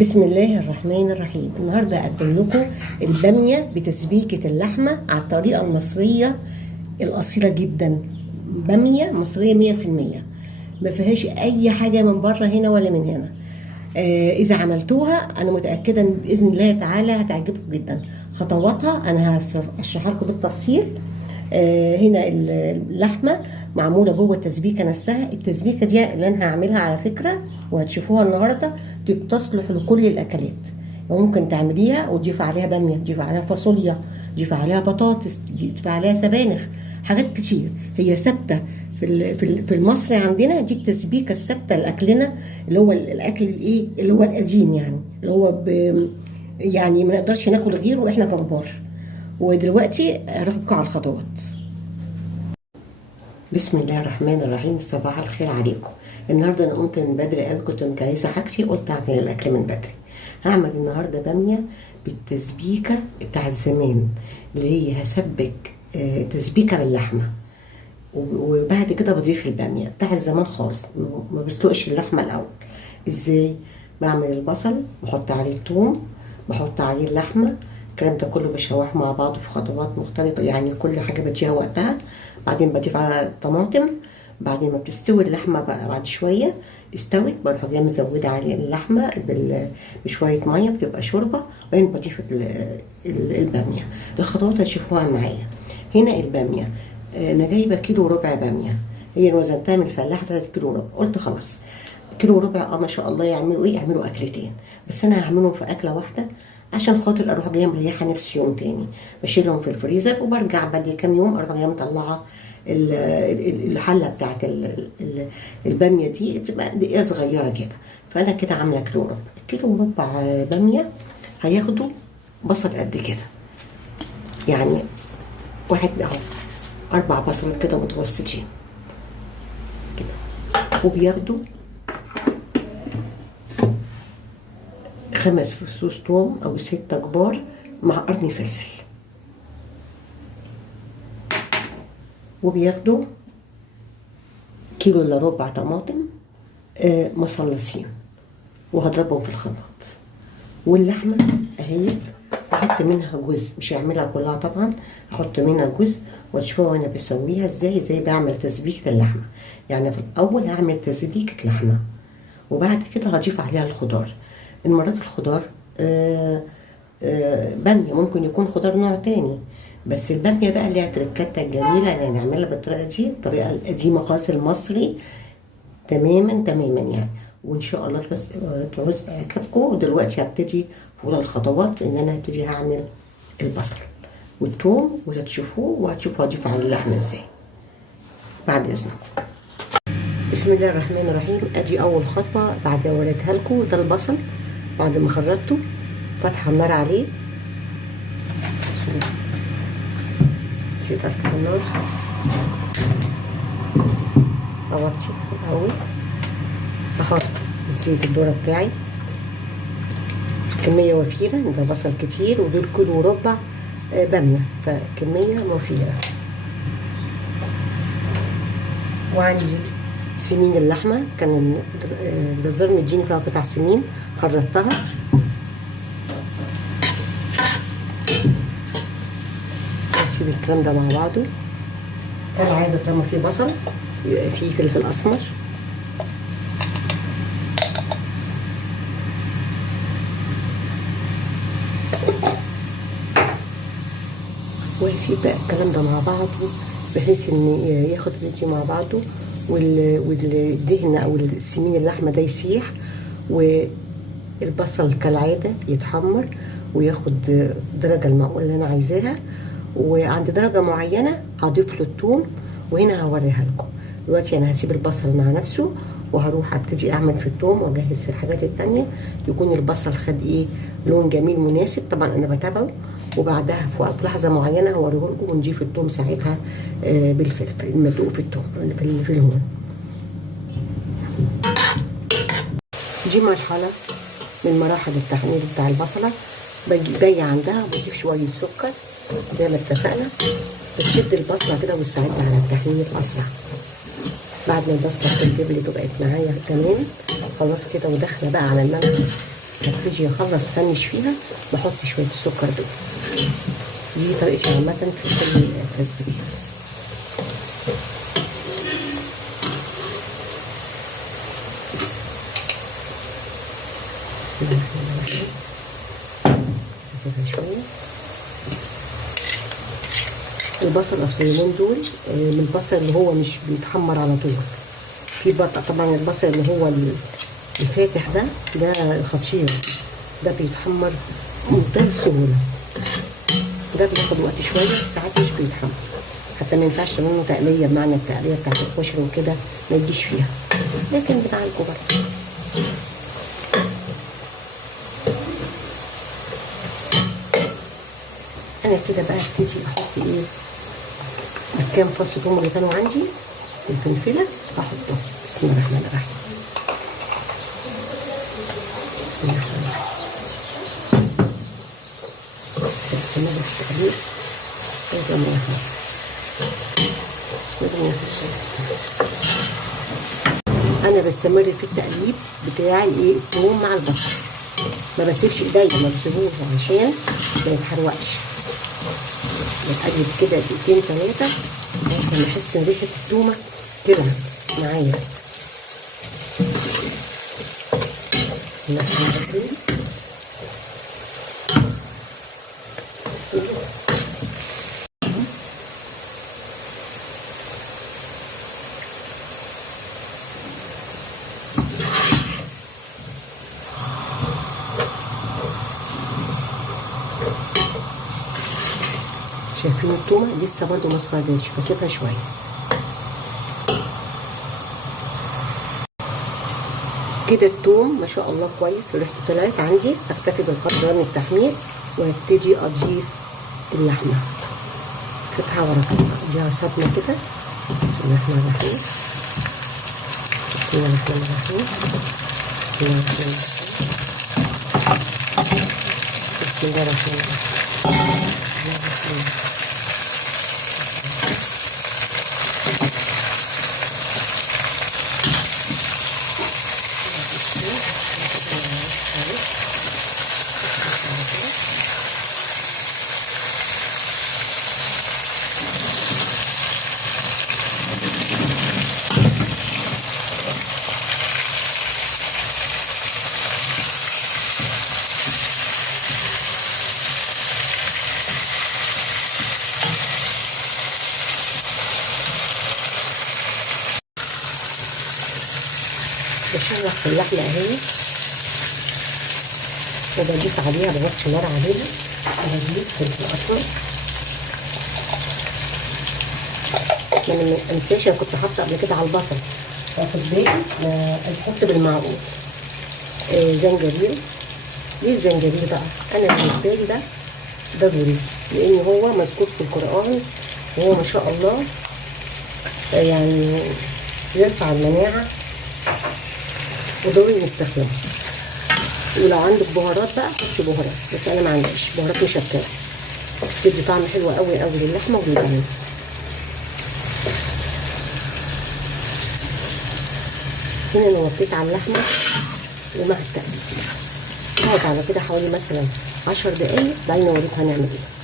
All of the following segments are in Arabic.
بسم الله الرحمن الرحيم. النهارده اقدم لكم الباميه بتسبيكه اللحمه على الطريقه المصريه الاصيله جدا. باميه مصريه 100%، ما فيهاش اي حاجه من بره هنا ولا من هنا. اذا عملتوها انا متاكده ان باذن الله تعالى هتعجبكم جدا. خطواتها انا هشرحها لكم بالتفصيل. هنا اللحمه معموله جوه التسبيكه نفسها. التسبيكه دي اللي انا هعملها على فكره وهتشوفوها النهارده تصلح لكل الاكلات. ممكن تعمليها وتضيفي عليها باميه، تضيفي عليها فاصوليا، تضيفي عليها بطاطس، تضيفي عليها سبانخ، حاجات كتير. هي ثابته في المصري عندنا. دي التسبيكه الثابته لاكلنا، اللي هو الاكل الايه اللي هو القديم، يعني اللي هو يعني ما نقدرش ناكل غيره واحنا ككبار. ودلوقتي هرفقكم على الخطوات. بسم الله الرحمن الرحيم. صباح الخير عليكم. النهارده انا قمت من بدري قوي، كنت مجهزه حاجتي، قلت اعمل الاكل من بدري. هعمل النهارده باميه بالتسبيكه بتاعت زمان، اللي هي هسبك تسبيكه باللحمه، وبعد كده بضيف الباميه بتاعت زمان خالص. ما بسلقش اللحمه الاول. ازاي؟ بعمل البصل، بحط عليه الثوم، بحط عليه اللحمه، الكلام ده كله بشوحه مع بعض في خطوات مختلفه، يعني كل حاجه بديها وقتها. بعدين بضيف على الطماطم. بعدين ما بتستوي اللحمه بقى بعد شويه استوت، بروح جايه مزوده عليه اللحمه بشويه ميه بتبقى شوربه، وبعدين بضيف الباميه. الخطوات هتشوفوها معايا. هنا الباميه انا جايبه كيلو ربع باميه، هي اللي وزنتها من الفلاح 3 كيلو ربع. قلت خلاص كيلو ربع ما شاء الله يعملوا ايه، يعملوا اكلتين، بس انا هعملهم في اكله واحده عشان خاطر اروح جايه مريحه نفسي يوم تاني. بشيلهم في الفريزر وبرجع بعد كام يوم اروح جايه مطلعه الحله بتاعت الباميه دي، بتبقى دقيقه صغيره كده. فانا كده عامله كيلو ربع. كيلو ربع باميه هياخدوا بصل قد كده، يعني واحد اهو 4 بصلات كده متوسطين كده، وبياخدوا 5 فصوص توم او 6 كبار مع قرن فلفل، وبياخدوا كيلو الا ربع طماطم مصلصين، وهضربهم في الخلاط. واللحمه اهي احط منها جزء، مش هعملها كلها طبعا، احط منها جزء وتشوفوا وانا بسويها ازاي بعمل تسبيكه اللحمه. يعني في الاول هعمل تسبيكه لحمه، وبعد كده هضيف عليها الخضار. المرة دي الخضار باميه، ممكن يكون خضار نوع تاني، بس الباميه بقى ليها تركاتها الجميله. يعني هنعملها بالطريقه دي، الطريقه القديمه خالص المصري تماما يعني. وان شاء الله تعوز اعجابكم. ودلوقتي هبتدي في اولى الخطوات، ان انا هبتدي هعمل البصل والثوم، وهتشوفوه وهتشوفوا هضيف على اللحمه ازاي بعد اذنكم. بسم الله الرحمن الرحيم. ادي اول خطوه بعد ما وريتها لكم. ده البصل بعد ما خرجته، فاتحه النار عليه، نسيت افتح النار، اغطي الاول، احط الزيت الذره بتاعي كميه وفيره، ده بصل كتير ودول كيلو وربع باميه، فكميه وفيره. وعندي سمين اللحمه، كان الجزار مديني فيها قطع سمين، خرجتها. اسيب الكلام ده مع بعضه. كالعاده طالما فيه بصل يبقى فيه فلفل اسمر، واسيب بقى الكلام ده مع بعضه بحيث ان ياخد فيديو مع بعضه، والدهن او السمين اللحمه ده يسيح، والبصل كالعاده يتحمر وياخد درجه المعقوله اللي انا عايزاها. وعند درجه معينه هضيف له الثوم، وهنا هوريها لكم. دلوقتي انا هسيب البصل مع نفسه، وهروح ابتدي اعمل في الثوم واجهز في الحاجات التانيه. يكون البصل خد ايه، لون جميل مناسب. طبعا انا بتابعه، وبعدها في وقت لحظه معينه هوريه لكم، ونضيف الثوم ساعتها بالفلفل المدقوق في الثوم في الهون. دي مرحله من مراحل التحمير بتاع البصله. جايه عندها بضيف شويه سكر زي ما اتفقنا، بتشد البصله كده وتساعدنا على التحمير اسرع. بعد ما البصله تتبلت وبقت معايا تمام خلاص كده، وداخله بقى على الملح هبتدي اخلص فنش فيها بحط شويه السكر دول. دي طريقتي عامه في كل التسبيكات. بسم الله الرحمن الرحيم. هسيبها شويه. البصل اصل اليومين دول من البصل اللي هو مش بيتحمر على طول. في طبعا البصل اللي هو الفاتح ده خطير، ده بيتحمر بمنتهى السهوله. ده بياخد وقت شويه ساعات مش بيتحمر، حتى ما ينفعش تعمله تقليه بمعنى التقليه بتاعت الكشري وكده ما يجيش فيها، لكن بتاعكم برضه. انا كده بقى ابتدي احط ايه كام فص ثوم اللي كانوا عندي الفلفله احطهم. بسم الله الرحمن الرحيم. بسم الله الرحمن الرحيم. استمر في التقليب لازم ياخد انا بستمر في التقليب بتاع الايه الثوم مع البصل، ما بسيبش ايديا، ما بسيبوش عشان ما يتحرقش. بتقلب كده دقيقتين 3 عشان احس ان ريحه التومه طلعت معايا. شايفين التومه لسه برضو ما صفرتش، بسيبها شويه. كده التوم ما شاء الله كويس وريحته طلعت عندي. اكتفي بالقدر من التحمير وابتدي اضيف اللحمه قطعه ورا قطعه. اديها صدمه كده. بسم الله الرحمن الرحيم. بسم الله الرحمن الرحيم. بسم الله الرحمن الرحيم. بسم الله الرحمن الرحيم. بشرح في اللحمه اهي وبضيف عليها، بغطي نار عليها وبضيف فلفل اسود. ما انساش انا كنت حاطه قبل كده على البصل، واخد بالي احط بالمعقول. زنجبيل. ليه الزنجبيل بقى؟ انا بالنسبه لي ده ضروري، لان هو مذكور في القران وهو ما شاء الله يعني يرفع المناعه وضروري نستخدمه. ولو عندك بهارات بقى حطي بهارات، بس انا ما عنديش بهارات مشكله، بتدي طعم حلو قوي قوي للحمه وللبانيه. هنا انا وطيت على اللحمه ومع التقليب هقعد على كده حوالي مثلا 10 دقايق، بعدين اوريكم هنعمل ايه.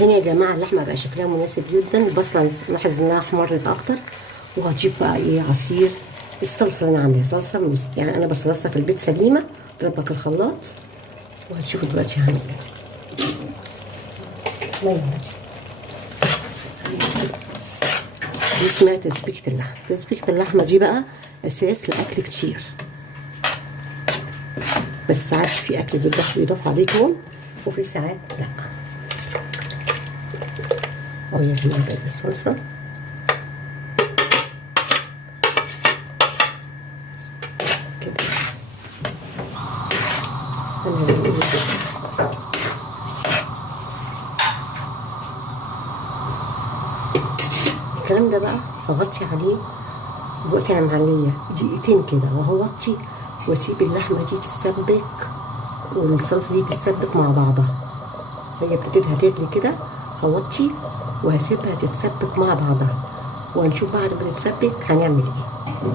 هنا يا جماعه اللحمه بقى شكلها مناسب جدا. البصله لاحظ انها احمرت اكتر. وهضيف بقى ايه عصير الصلصه اللي انا عاملاها صلصه روز، يعني انا بصلصها في البيت سليمه ضربها في الخلاط. وهتشوفوا دلوقتي هعمل ايه. دي اسمها تسبيكه اللحمه. تسبيكه اللحمه دي بقى اساس لاكل كتير، بس ساعات في اكل بيضاف عليه توم وفي ساعات لا. وهي كمان بقت الصلصة كده. الكلام ده بقى بغطي عليه بقطع على معلية دقيقتين كده، وهوطي واسيب اللحمة دي تتسبك والصلصة دي تتسبك مع بعضها. هي بتبتدي هتغلي كده، هوطي وهسيبها تتسبك مع بعضها، وهنشوف بعد ما تتسبك هنعمل ايه.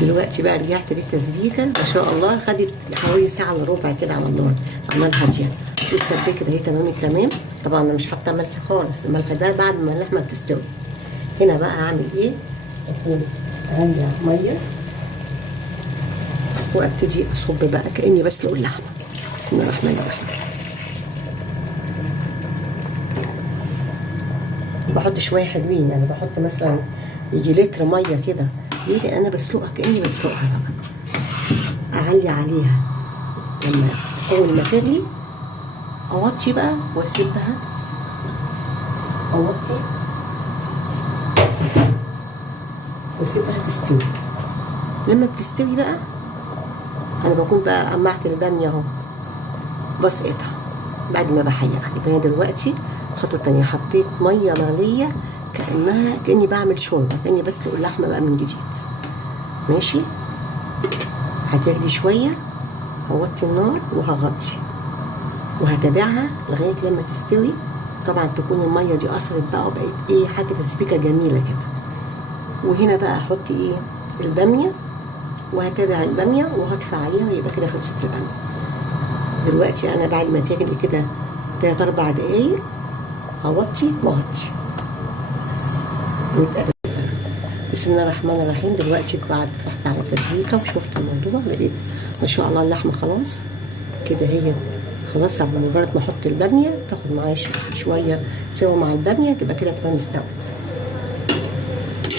دلوقتي بقى رجعت للتسبيكه، ما شاء الله خدت حوالي ساعه الا ربع كده على النار، على نار هاديه، والسبيكه اهي تمام التمام. طبعا انا مش حاطه ملح خالص، الملح ده بعد ما اللحمه بتستوي. هنا بقى هعمل ايه؟ اكون غلي ميه وابتدي اصب بقى كاني بسلق اللحمه. بسم الله الرحمن الرحيم. بحط شويه حلوين، يعني بحط مثلا يجي لتر ميه كده، ليه؟ انا بسلقها كاني بسلقها بقى. اعلي عليها لما اول ما تغلي اوطي بقى واسيبها، اوطي واسيبها تستوي. لما بتستوي بقى انا بكون بقى قمعت الباميه اهو، بسقطها بعد ما بحيقها. يبقى انا دلوقتي الخطوه التانيه حطيت ميه مغليه كاني بعمل شوربه، كاني بسلق اللحمه بقى من جديد. ماشي، هتغلي شويه، هوطي النار وهغطي وهتابعها لغايه لما تستوي. طبعا تكون الميه دي اثرت بقى وبقت ايه، حاجه تسبيكه جميله كده. وهنا بقى احط ايه، الباميه، وهتابع الباميه وهطفي عليها، ويبقى كده خلصت الباميه. دلوقتي انا بعد ما تغلي كده 3 4 دقايق هوطي واغطي بس. بسم الله الرحمن الرحيم. دلوقتي بعد فتحت على التسبيكه وشفت الموضوع، لقيت ما شاء الله اللحمه خلاص كده، هي خلاص. بمجرد ما احط الباميه تاخد معايا شويه سوا مع الباميه، تبقى كده تمام استوت.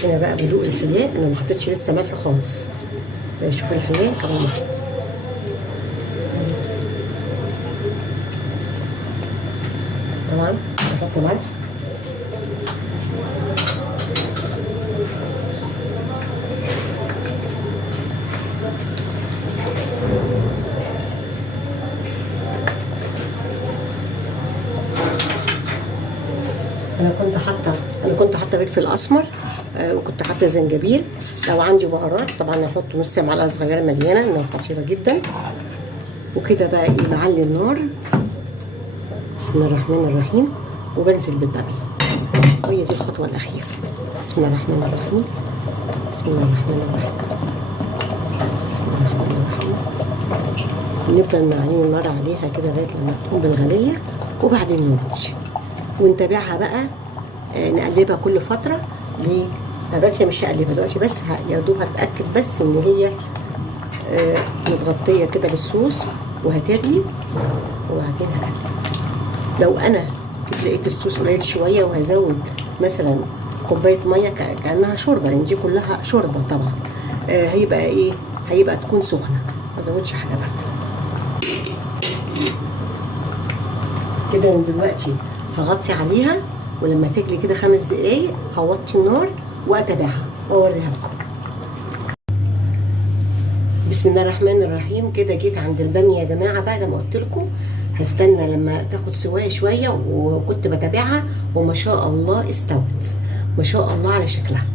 هنا بقى بدوق الحليق، انا ما حطيتش لسه ملح خالص. شوف الحليق كمان محط. طبعا بحط ملح، انا كنت حاطه فلفل اسمر، وكنت حاطه زنجبيل. لو عندي بهارات طبعا هحط نص معلقه صغيره مليانه، انها خطيره جدا. وكده بقى ايه، معلي النار. بسم الله الرحمن الرحيم. وبنزل بالباميه، وهي دي الخطوه الاخيره. بسم الله الرحمن الرحيم. بسم الله الرحمن الرحيم. بسم الله الرحمن الرحيم. نفضل معلين النار عليها كده لغايه لما تكون بالغليه، وبعدين نوطي ونتابعها بقى. نقلبها كل فتره. ليه؟ دلوقتي مش هقلبها دلوقتي، بس يا دوب هتاكد بس ان هي متغطيه كده بالصوص، وهتغلي وبعدين هقلب. لو انا لقيت الصوص قليل شويه وهزود مثلا كوبايه ميه كانها شوربه، لان دي كلها شوربه طبعا، هيبقى ايه، هيبقى تكون سخنه، ما ازودش حاجه بارده كده. من دلوقتي هغطي عليها، ولما تجلي كده 5 دقايق هوطي النار واتابعها واوريها لكم. بسم الله الرحمن الرحيم. كده جيت عند الباميه يا جماعه، بعد ما قلت لكم هستنى لما تاخد سوايه شويه، وكنت بتابعها وما شاء الله استوت، ما شاء الله على شكلها.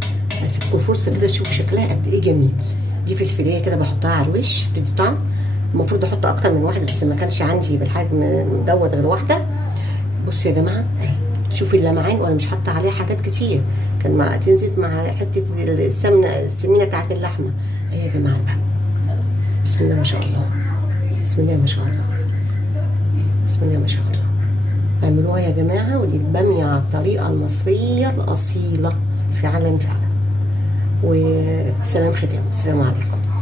هسيبكم فرصه كده تشوفوا شكلها قد ايه جميل. دي فلفلايه كده بحطها على الوش تدي طعم. المفروض احط اكتر من واحده، بس ما كانش عندي بالحجم دوت غير واحده. بصوا يا جماعه اهي، شوفي اللمعان، وانا مش حاطه عليها حاجات كتير، كان مع تنزل مع حته السمينه بتاعت اللحمه اهي يا جماعه بقى. بسم الله ما شاء الله، بسم الله ما شاء الله، بسم الله ما شاء الله. اعملوها يا جماعه، ودي الباميه على الطريقه المصريه الاصيله فعلا فعلا. وسلام ختام، السلام عليكم.